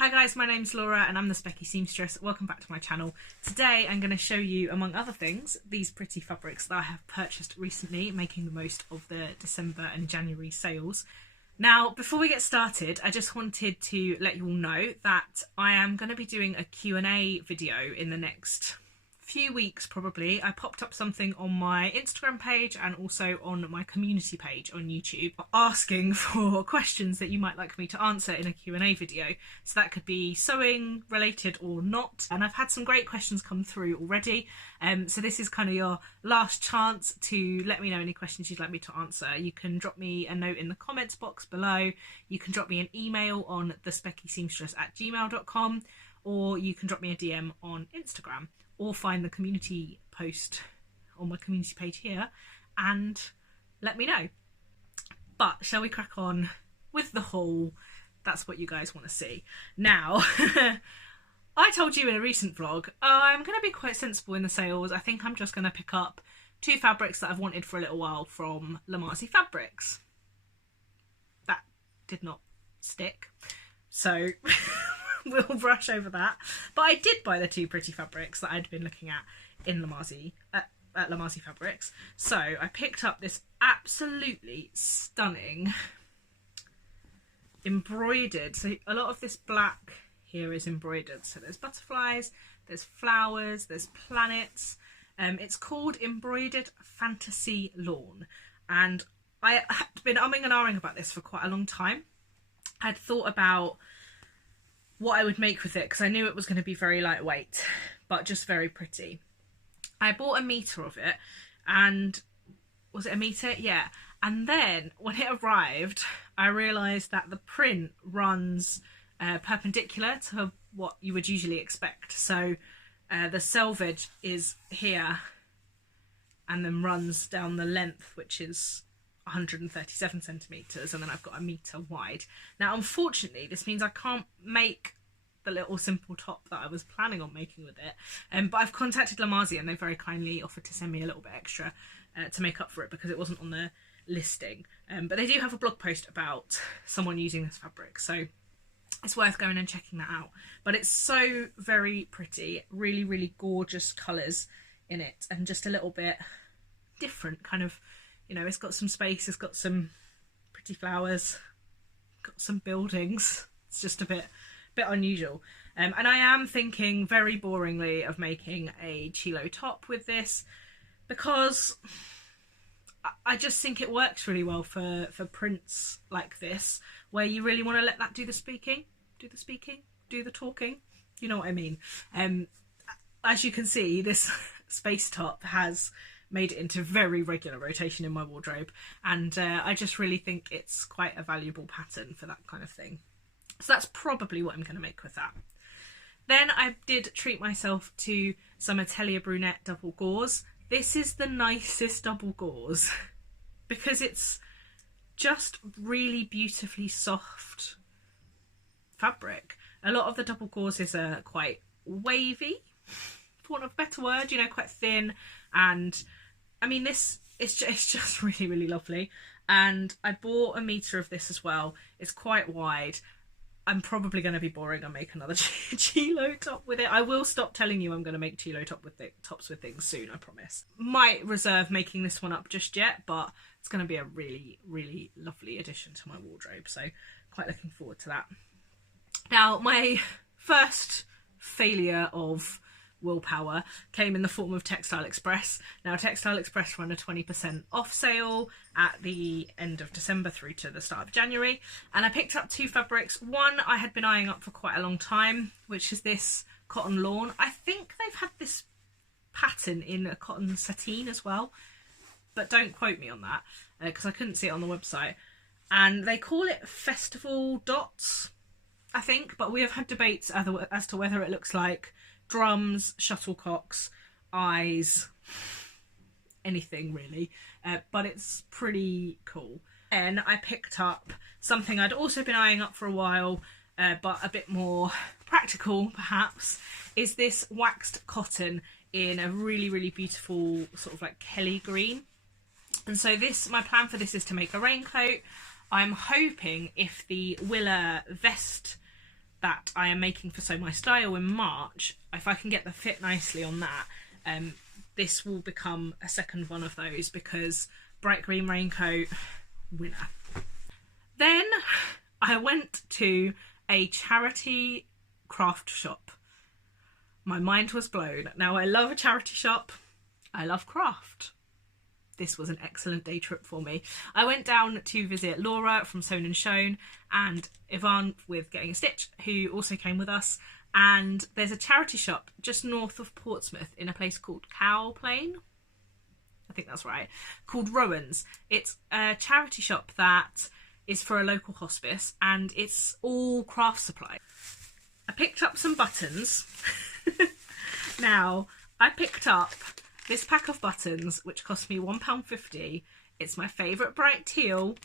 Hi guys, my name's Laura and I'm the Specky Seamstress. Welcome back to my channel. Today I'm going to show you, among other things, these pretty fabrics that I have purchased recently, making the most of the December and January sales. Now, before we get started, I just wanted to let you all know that I am going to be doing a Q&A video in the next few weeks probably. I popped up something on my Instagram page and also on my community page on YouTube asking for questions that you might like me to answer in a Q&A video. So that could be sewing related or not, and I've had some great questions come through already. So this is kind of your last chance to let me know any questions you'd like me to answer. You can drop me a note in the comments box below, you can drop me an email on thespeckyseamstress@gmail.com, or you can drop me a DM on Instagram, or find the community post on my community page here and let me know. But shall we crack on with the haul? That's what you guys want to see. Now, I told you in a recent vlog, I'm going to be quite sensible in the sales. I think I'm just going to pick up two fabrics that I've wanted for a little while from Lamazi Fabrics. That did not stick, so we'll brush over that. But I did buy the two pretty fabrics that I'd been looking at in Lamazi, at Lamazi Fabrics. So I picked up this absolutely stunning embroidered. So a lot of this black here is embroidered. So there's butterflies, there's flowers, there's planets. It's called Embroidered Fantasy Lawn. And I had been umming and ahhing about this for quite a long time. I'd thought about what I would make with it because I knew it was going to be very lightweight but just very pretty. I bought a metre of it, and was it a metre? Yeah. And then when it arrived I realised that the print runs perpendicular to what you would usually expect. So the selvage is here and then runs down the length, which is 137 centimetres, and then I've got a metre wide. Now unfortunately this means I can't make the little simple top that I was planning on making with it, but I've contacted Lamazi and they very kindly offered to send me a little bit extra to make up for it because it wasn't on the listing. But they do have a blog post about someone using this fabric, so it's worth going and checking that out. But it's so very pretty, really gorgeous colours in it, and just a little bit different kind of, you know, it's got some space, it's got some pretty flowers, got some buildings. It's just a bit unusual. And I am thinking very boringly of making a chilo top with this because I just think it works really well for prints like this, where you really want to let that do the speaking, do the talking, you know what I mean. As you can see, this space top has made it into very regular rotation in my wardrobe, and I just really think it's quite a valuable pattern for that kind of thing. So that's probably what I'm going to make with that. Then I did treat myself to some Italia Brunette double gauze. This is the nicest double gauze because it's just really beautifully soft fabric. A lot of the double gauzes are quite wavy, for want of a better word, you know, quite thin. And I mean, this it's just really lovely. And I bought a metre of this as well. It's quite wide. I'm probably going to be boring and make another chilo top with it. I will stop telling you I'm going to make chilo tops with things soon, I promise. Might reserve making this one up just yet, but it's going to be a really lovely addition to my wardrobe, so quite looking forward to that. Now, my first failure of willpower came in the form of Textile Express. Now, Textile Express run a 20% off sale at the end of December through to the start of January, and I picked up two fabrics. One I had been eyeing up for quite a long time, which is this cotton lawn. I think they've had this pattern in a cotton sateen as well, but don't quote me on that because I couldn't see it on the website. And they call it Festival Dots, I think, but we have had debates as to whether it looks like drums, shuttlecocks, eyes, anything really, but it's pretty cool. And I picked up something I'd also been eyeing up for a while, but a bit more practical perhaps, is this waxed cotton in a really beautiful sort of like Kelly green. And so my plan for this is to make a raincoat. I'm hoping if the Willa vest that I am making for Sew My Style in March, if I can get the fit nicely on that, this will become a second one of those, because bright green raincoat, winner. Then I went to a charity craft shop. My mind was blown. Now, I love a charity shop. I love craft. This was an excellent day trip for me. I went down to visit Laura from Sewn and Shown and Yvonne with Getting a Stitch, who also came with us. And there's a charity shop just north of Portsmouth in a place called Cow Plain. I think that's right. Called Rowans. It's a charity shop that is for a local hospice, and it's all craft supply. I picked up some buttons. Now, I picked up this pack of buttons, which cost me £1.50. It's my favourite bright teal,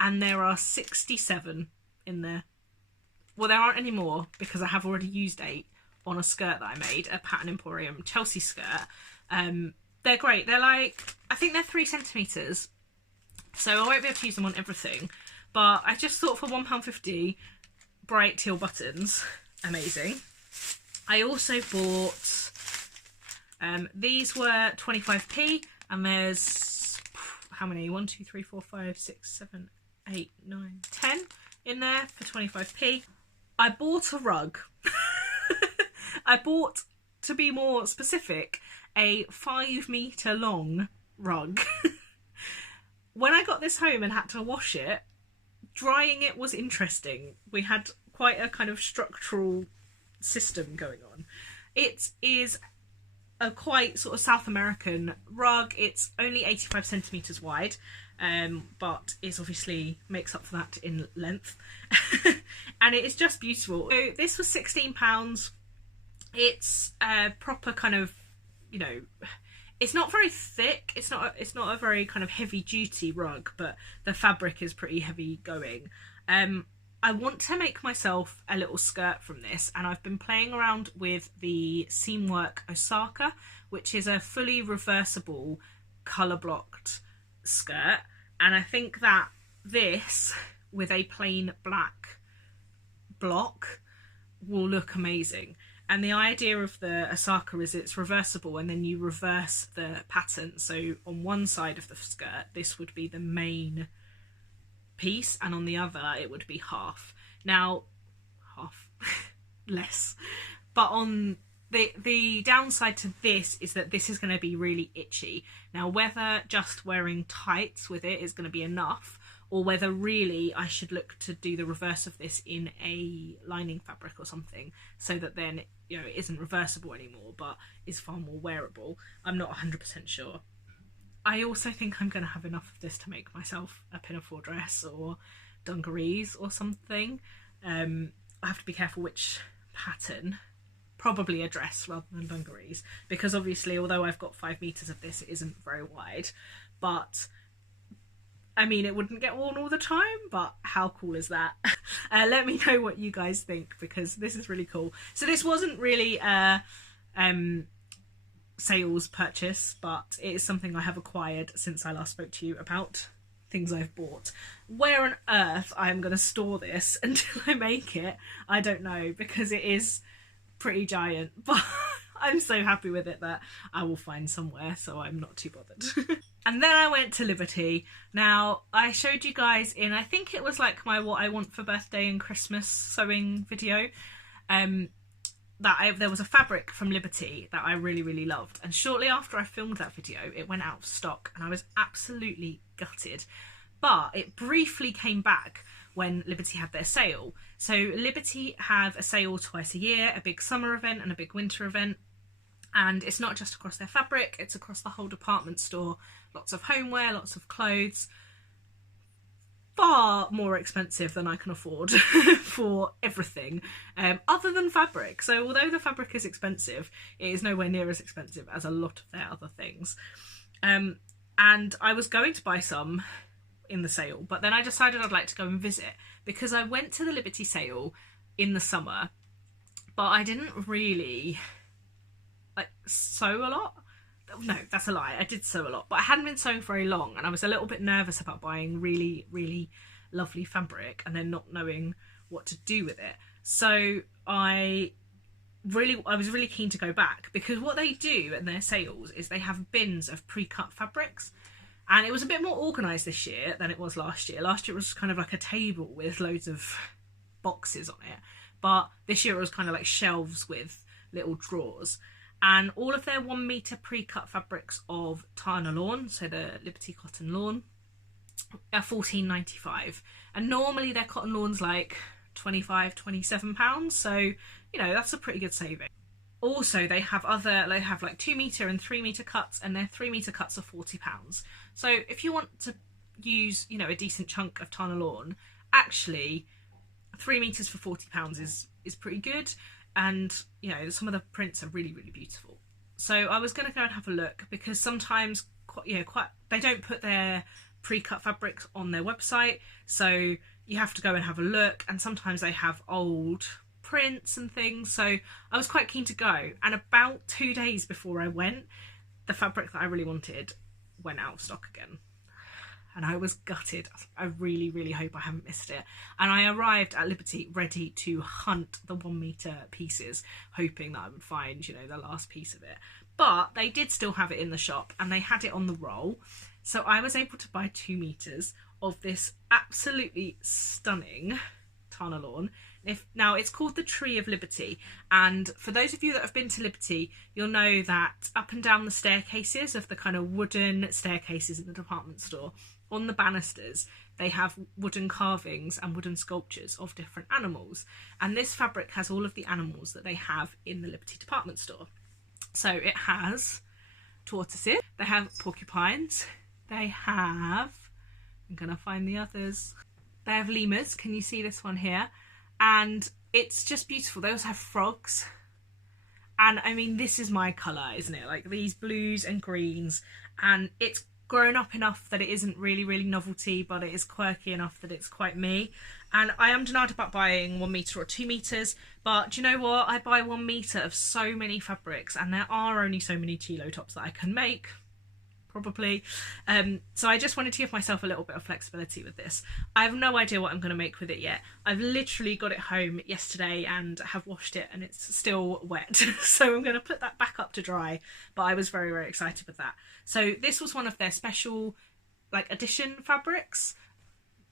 and there are 67 in there. Well, there aren't any more because I have already used 8 on a skirt that I made, a Pattern Emporium Chelsea skirt. They're great. They're like, I think they're 3 centimetres, so I won't be able to use them on everything. But I just thought for £1.50, bright teal buttons, amazing. I also bought, these were 25p, and there's, how many? 1, 2, 3, 4, 5, 6, 7, 8, 9, 10 in there for 25p. I bought a rug. I bought, to be more specific, a 5 metre long rug. When I got this home and had to wash it, drying it was interesting. We had quite a kind of structural system going on. It is a quite sort of South American rug. It's only 85 centimetres wide, but it obviously makes up for that in length. And it is just beautiful. So this was £16. It's a proper kind of, you know, it's not very thick. It's not a very kind of heavy duty rug, but the fabric is pretty heavy going. I want to make myself a little skirt from this, and I've been playing around with the Seamwork Osaka, which is a fully reversible colour blocked skirt, and I think that this with a plain black block will look amazing. And the idea of the Osaka is it's reversible, and then you reverse the pattern. So on one side of the skirt, this would be the main piece, and on the other it would be half. Now, half, less. But on the downside to this is that this is going to be really itchy. Now, whether just wearing tights with it is going to be enough, or whether really I should look to do the reverse of this in a lining fabric or something, so that then, you know, it isn't reversible anymore but is far more wearable. I'm not 100% sure. I also think I'm going to have enough of this to make myself a pinafore dress or dungarees or something. I have to be careful which pattern. Probably a dress rather than dungarees, because obviously although I've got 5 metres of this, it isn't very wide. But I mean, it wouldn't get worn all the time, but how cool is that? Let me know what you guys think, because this is really cool. So this wasn't really a sales purchase, but it is something I have acquired since I last spoke to you about things I've bought. Where on earth I'm going to store this until I make it, I don't know, because it is pretty giant, but I'm so happy with it that I will find somewhere, so I'm not too bothered. And then I went to Liberty. Now, I showed you guys in, I think it was like my what I want for birthday and Christmas sewing video, that there was a fabric from Liberty that I really, really loved. And shortly after I filmed that video, it went out of stock, and I was absolutely gutted. But it briefly came back when Liberty had their sale. So Liberty have a sale twice a year, a big summer event and a big winter event. And it's not just across their fabric, it's across the whole department store. Lots of homeware, lots of clothes. Far more expensive than I can afford for everything, other than fabric. So although the fabric is expensive, it is nowhere near as expensive as a lot of their other things. And I was going to buy some in the sale, but then I decided I'd like to go and visit, because I went to the Liberty sale in the summer, but I didn't really like sew a lot. No, that's a lie. I did sew a lot, but I hadn't been sewing for very long, and I was a little bit nervous about buying really, really lovely fabric and then not knowing what to do with it. So I was really keen to go back, because what they do in their sales is they have bins of pre-cut fabrics, and it was a bit more organised this year than it was last year. Last year it was kind of like a table with loads of boxes on it, but this year it was kind of like shelves with little drawers, and all of their 1 metre pre-cut fabrics of Tana lawn, so the Liberty cotton lawn, are £14.95, and normally their cotton lawn's like £25-27, so you know that's a pretty good saving. Also they have like 2 metre and 3 metre cuts, and their 3 metre cuts are £40. So if you want to use, you know, a decent chunk of Tana lawn, actually 3 metres for £40 is pretty good, and you know some of the prints are really, really beautiful. So I was going to go and have a look, because sometimes they don't put their pre-cut fabrics on their website, so you have to go and have a look, and sometimes they have old prints and things. So I was quite keen to go, and about 2 days before I went, the fabric that I really wanted went out of stock again, and I was gutted. I really, really hope I haven't missed it. And I arrived at Liberty ready to hunt the 1 metre pieces, hoping that I would find, you know, the last piece of it. But they did still have it in the shop, and they had it on the roll. So I was able to buy 2 metres of this absolutely stunning Tana lawn. Now it's called the Tree of Liberty, and for those of you that have been to Liberty, you'll know that up and down the staircases of the kind of wooden staircases in the department store, on the banisters they have wooden carvings and wooden sculptures of different animals, and this fabric has all of the animals that they have in the Liberty department store. So it has tortoises, they have porcupines, they have, I'm gonna find the others, they have lemurs, can you see this one here? And it's just beautiful. They also have frogs, and I mean this is my colour, isn't it? Like these blues and greens, and it's grown up enough that it isn't really, really novelty, but it is quirky enough that it's quite me. And I am denied about buying 1 metre or 2 metres, but do you know what? I buy 1 metre of so many fabrics, and there are only so many chilo tops that I can make, probably. So I just wanted to give myself a little bit of flexibility with this. I have no idea what I'm going to make with it yet. I've literally got it home yesterday and have washed it, and it's still wet. So I'm going to put that back up to dry, but I was very, very excited with that. So this was one of their special like edition fabrics,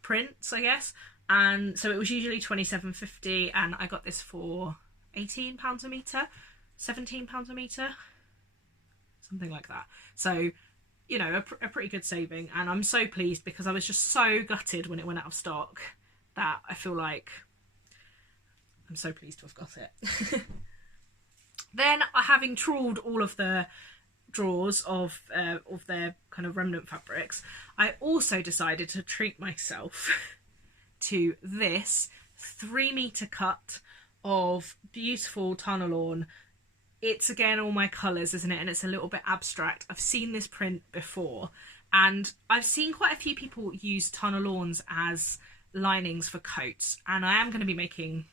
prints I guess, and so it was usually £27.50, and I got this for £18 a metre, £17 a metre, something like that. So you know, a pretty good saving, and I'm so pleased, because I was just so gutted when it went out of stock that I feel like I'm so pleased to have got it. Then, having trawled all of the drawers of their kind of remnant fabrics, I also decided to treat myself to this 3 metre cut of beautiful Tana lawn. It's again all my colours, isn't it? And it's a little bit abstract. I've seen this print before, and I've seen quite a few people use Tana lawns as linings for coats, and I am going to be making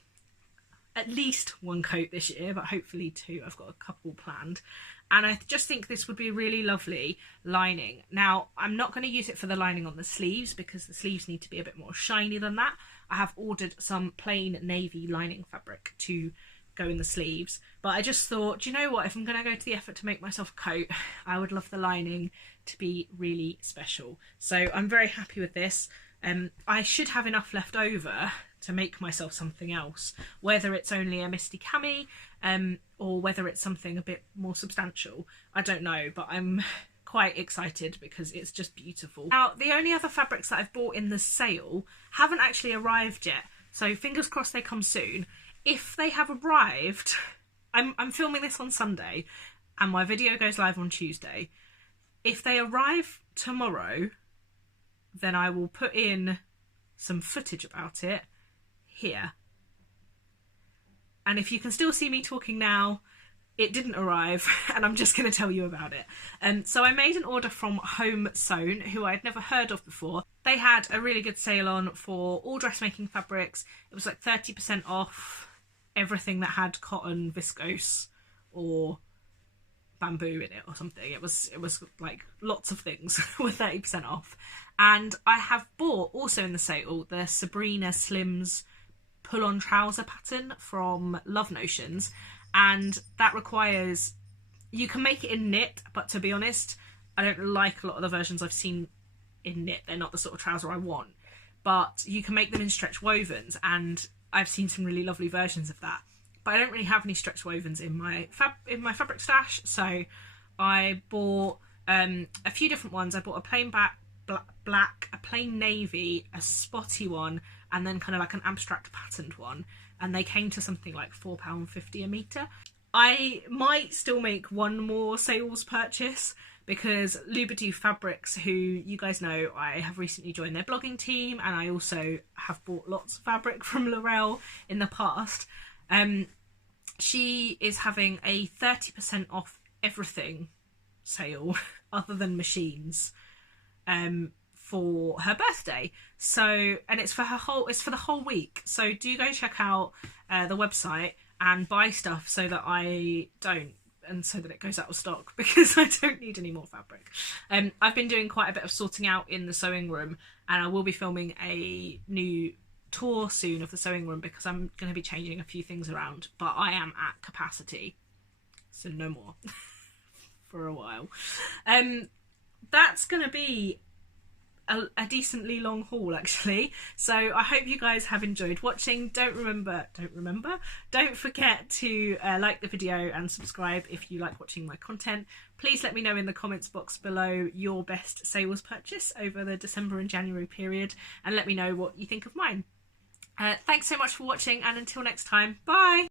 at least 1 coat this year, but hopefully 2. I've got a couple planned, and I just think this would be a really lovely lining. Now I'm not going to use it for the lining on the sleeves, because the sleeves need to be a bit more shiny than that. I have ordered some plain navy lining fabric to go in the sleeves, but I just thought, do you know what, if I'm going to go to the effort to make myself a coat, I would love the lining to be really special. So I'm very happy with this. I should have enough left over to make myself something else, whether it's only a misty cami or whether it's something a bit more substantial, I don't know, but I'm quite excited because it's just beautiful. Now the only other fabrics that I've bought in the sale haven't actually arrived yet, so fingers crossed they come soon. If they have arrived, I'm filming this on Sunday and my video goes live on Tuesday. If they arrive tomorrow, then I will put in some footage about it here. And if you can still see me talking now, it didn't arrive and I'm just going to tell you about it. So I made an order from Home Sewn, who I'd never heard of before. They had a really good sale on for all dressmaking fabrics. It was like 30% off everything that had cotton, viscose or bamboo in it or something. It was like lots of things were 30% off. And I have bought also in the sale the Sabrina Slims pull-on trouser pattern from Love Notions, and that requires, you can make it in knit, but to be honest, I don't like a lot of the versions I've seen in knit. They're not the sort of trouser I want, but you can make them in stretch wovens, and I've seen some really lovely versions of that. But I don't really have any stretch wovens in my fabric stash, so I bought a few different ones. I bought a plain black, a plain navy, a spotty one, and then kind of like an abstract patterned one, and they came to something like £4.50 a metre. I might still make one more sales purchase, because Lubadoo Fabrics, who you guys know, I have recently joined their blogging team, and I also have bought lots of fabric from Lorel in the past. She is having a 30% off everything sale other than machines for her birthday. So, and it's for the whole week. So do go check out the website and buy stuff so that I don't, and so that it goes out of stock, because I don't need any more fabric. I've been doing quite a bit of sorting out in the sewing room, and I will be filming a new tour soon of the sewing room, because I'm going to be changing a few things around, but I am at capacity, so no more for a while. That's going to be a decently long haul, actually, so I hope you guys have enjoyed watching. Don't forget to like the video and subscribe if you like watching my content. Please let me know in the comments box below your best sales purchase over the December and January period, and let me know what you think of mine. Thanks so much for watching, and until next time, bye!